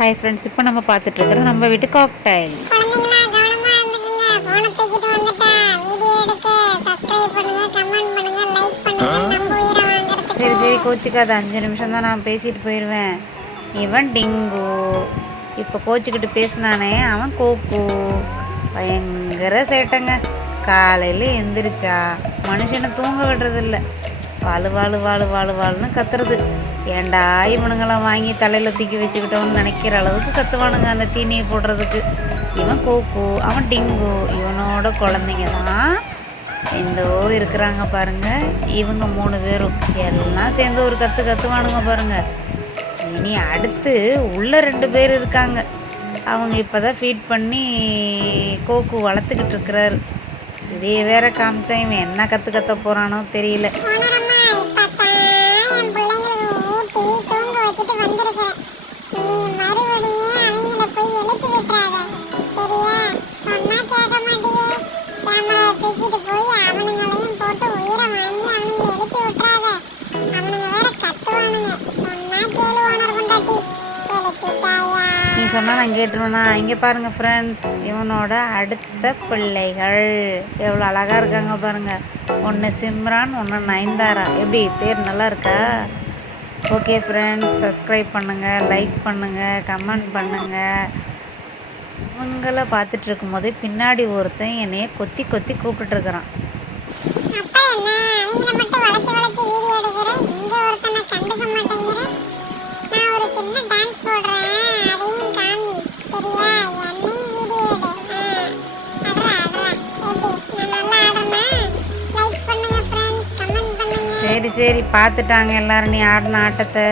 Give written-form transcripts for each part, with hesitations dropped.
Hi friends, இப்போ நம்ம பார்த்துட்டு இருக்கிறது நம்ம வீட்டு காக்டைல். சரி சரி, கோச்சிக்காத. 5 நிமிஷம் தான் நான் பேசிட்டு போயிடுவேன். இவன் டிங்கு. இப்போ கோச்சிக்கிட்டு பேசினானே அவன் கோக்கு. பயங்கர சேட்டைங்க. காலையில் எந்திரிச்சா மனுஷனை தூங்க விடுறதில்ல. வாழு வாழு வாழு வாழு வாழுன்னு கத்துறது. ஏண்டா இவனுங்களாம் வாங்கி தலையில் தூக்கி வச்சுக்கிட்டோன்னு நினைக்கிற அளவுக்கு கத்துவானுங்க அந்த தீனியை போடுறதுக்கு. இவன் கோக்கு, அவன் டிங்கு. இவனோட குழந்தைங்க தான் எந்தோ இருக்கிறாங்க பாருங்க. இவங்க 3 பேரும் எல்லாம் சேர்ந்து ஒரு கத்துவானுங்க பாருங்க. இனி அடுத்து உள்ள 2 பேர் இருக்காங்க. அவங்க இப்போதான் ஃபீட் பண்ணி கோக்கு வளர்த்துக்கிட்டு இருக்கிறாரு. இதே வேற காமிச்சா இவன் என்ன கற்று போகிறானோ தெரியல. நீ சொன்னால் நான் கேட்டுருவேண்ணா. இங்கே பாருங்கள் ஃப்ரெண்ட்ஸ், இவனோட அடுத்த பிள்ளைகள் எவ்வளோ அழகாக இருக்காங்க பாருங்கள். ஒன்று சிம்ரான், ஒன்று நயன்தாரா. எப்படி பேர் நல்லா இருக்கா? ஓகே ஃப்ரெண்ட்ஸ், சப்ஸ்கிரைப் பண்ணுங்கள், லைக் பண்ணுங்கள், கமெண்ட் பண்ணுங்கள். இவங்கள பார்த்துட்டு இருக்கும்போது பின்னாடி ஒருத்தன் என்னைய கொத்தி கொத்தி கூப்பிட்டுருக்குறான். சரி சரி, பார்த்துட்டாங்க எல்லோரும் நீ ஆடின ஆட்டத்தை.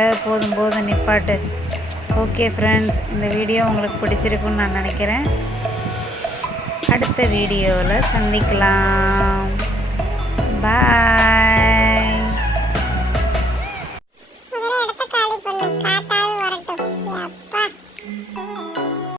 போதும் நிப்பாட்டு. ஓகே ஃப்ரெண்ட்ஸ், இந்த வீடியோ உங்களுக்கு பிடிச்சிருக்குன்னு நான் நினைக்கிறேன். அடுத்த வீடியோவில் சந்திக்கலாம். பாய்.